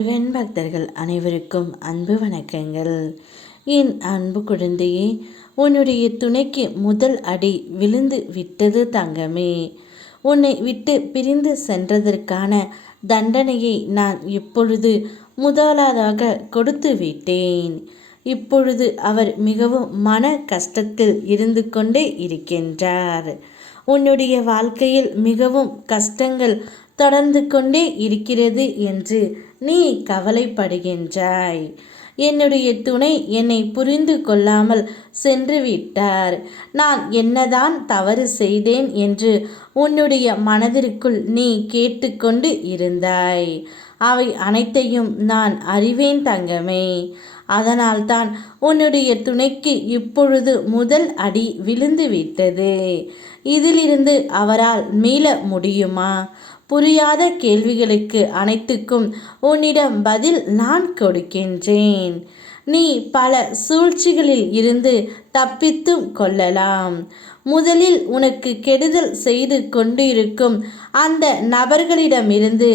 முருகன் பக்தர்கள் அனைவருக்கும் அன்பு வணக்கங்கள். என் அன்பு குழந்தையே உன்னுடைய துணைக்கு முதல் அடி விழுந்து விட்டது தங்கமே. உன்னை விட்டு பிரிந்து சென்றதற்கான தண்டனையை நான் இப்பொழுது முதலாவதாக கொடுத்து விட்டேன். இப்பொழுது அவர் மிகவும் மன கஷ்டத்தில் இருந்து கொண்டே இருக்கின்றார். உன்னுடைய வாழ்க்கையில் மிகவும் கஷ்டங்கள் தொடர்ந்து கொண்டே இருக்கிறது என்று நீ கவலைப்படுகின்றாய். என்னுடைய துணை என்னை புரிந்து கொள்ளாமல் சென்று விட்டார் நான் என்னதான் தவறு செய்தேன் என்று உன்னுடைய மனதிற்குள் நீ கேட்டுக்கொண்டு இருந்தாய். அவை அனைத்தையும் நான் அறிவேன் தங்கமே. அதனால்தான் உன்னுடைய துணைக்கு இப்பொழுது முதல் அடி விழுந்து விட்டது இதிலிருந்து அவரால் மீள முடியுமா? புரியாத கேள்விகளுக்கு அனைத்துக்கும் உன்னிடம் பதில் நான் கொடுக்கின்றேன். நீ பல சூழ்ச்சிகளில் இருந்து தப்பித்தும் கொள்ளலாம். முதலில் உனக்கு கெடுதல் செய்து கொண்டிருக்கும் அந்த நபர்களிடமிருந்து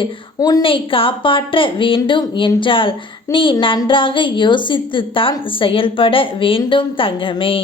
உன்னை காப்பாற்ற வேண்டும் என்றால் நீ நன்றாக யோசித்துத்தான் செயல்பட வேண்டும் தங்கமே.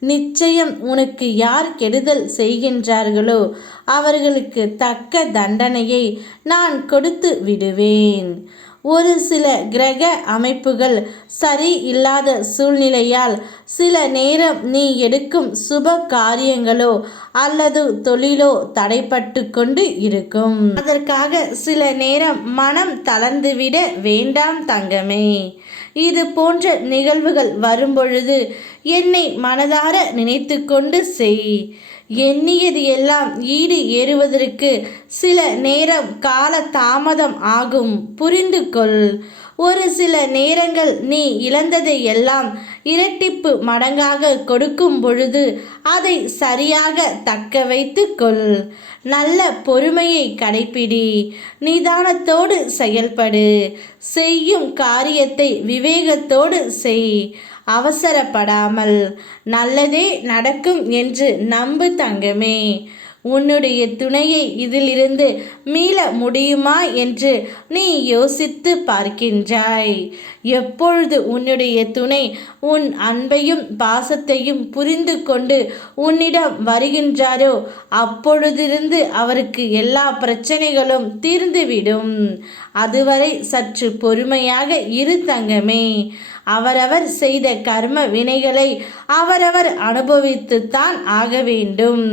நிச்சயம் உனக்கு யார் கெடுதல் செய்கின்றார்களோ அவர்களுக்கு தக்க தண்டனையை நான் கொடுத்து விடுவேன். ஒரு சில கிரக அமைப்புகள் சரி இல்லாத சூழ்நிலையால் சில நேரம் நீ எடுக்கும் சுப காரியங்களோ அல்லது தொழிலோ தடைப்பட்டு கொண்டு இருக்கும். அதற்காக சில நேரம் மனம் தளர்ந்துவிட வேண்டாம் தங்கமே. இது போன்ற நிகழ்வுகள் வரும்பொழுது என்னை மனதார நினைத்து கொண்டு செய். எண்ணியது எல்லாம் ஈடு ஏறுவதற்கு சில நேரம் கால தாமதம் ஆகும். புரிந்து கொள் ஒரு சில நேரங்கள் நீ இழந்ததை எல்லாம் இரட்டிப்பு மடங்காக கொடுக்கும் பொழுது அதை சரியாக தக்க வைத்து கொள். நல்ல பொறுமையை கடைப்பிடி. நிதானத்தோடு செயல்படு. செய்யும் காரியத்தை விவேகத்தோடு செய். அவசரப்படாமல் நல்லதே நடக்கும் என்று நம்பு தங்கமே. உன்னுடைய துணையை இதிலிருந்து மீள முடியுமா என்று நீ யோசித்து பார்க்கின்றாய். எப்பொழுது உன்னுடைய துணை உன் அன்பையும் பாசத்தையும் புரிந்து கொண்டு உன்னிடம் வருகின்றாரோ அப்பொழுதிருந்து அவருக்கு எல்லா பிரச்சனைகளும் தீர்ந்துவிடும். அதுவரை சற்று பொறுமையாக இரு தங்கமே. அவரவர் செய்த கர்ம வினைகளை அவரவர் அனுபவித்துத்தான் ஆக வேண்டும்.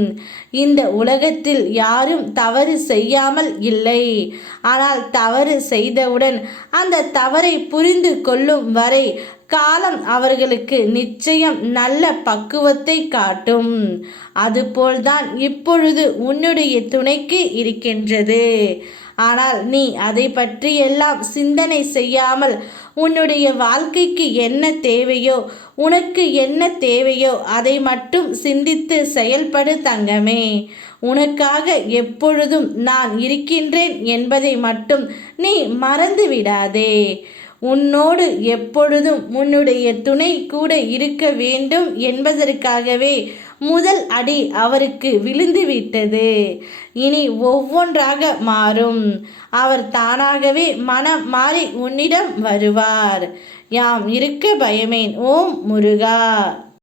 இந்த உலகத்தில் யாரும் தவறு செய்யாமல் இல்லை. ஆனால் தவறு செய்தவுடன் அந்த தவறை புரிந்து கொள்ளும் வரை காலம் அவர்களுக்கு நிச்சயம் நல்ல பக்குவத்தை காட்டும். அதுபோல்தான் இப்பொழுது உன்னுடைய துணைக்கு இருக்கின்றது. ஆனால் நீ அதை பற்றியெல்லாம் சிந்தனை செய்யாமல் உன்னுடைய வாழ்க்கைக்கு என்ன தேவையோ உனக்கு என்ன தேவையோ அதை மட்டும் சிந்தித்து செயல்படு தங்கமே. உனக்காக எப்பொழுதும் நான் இருக்கின்றேன் என்பதை மட்டும் நீ மறந்து விடாதே உன்னோடு எப்பொழுதும் உன்னுடைய துணை கூட இருக்க வேண்டும் என்பதற்காகவே முதல் அடி அவருக்கு விழுந்து விட்டது இனி ஒவ்வொன்றாக மாறும். அவர் தானாகவே மனம் மாறி உன்னிடம் வருவார். யாம் இருக்க பயமேன் ஓம் முருகா.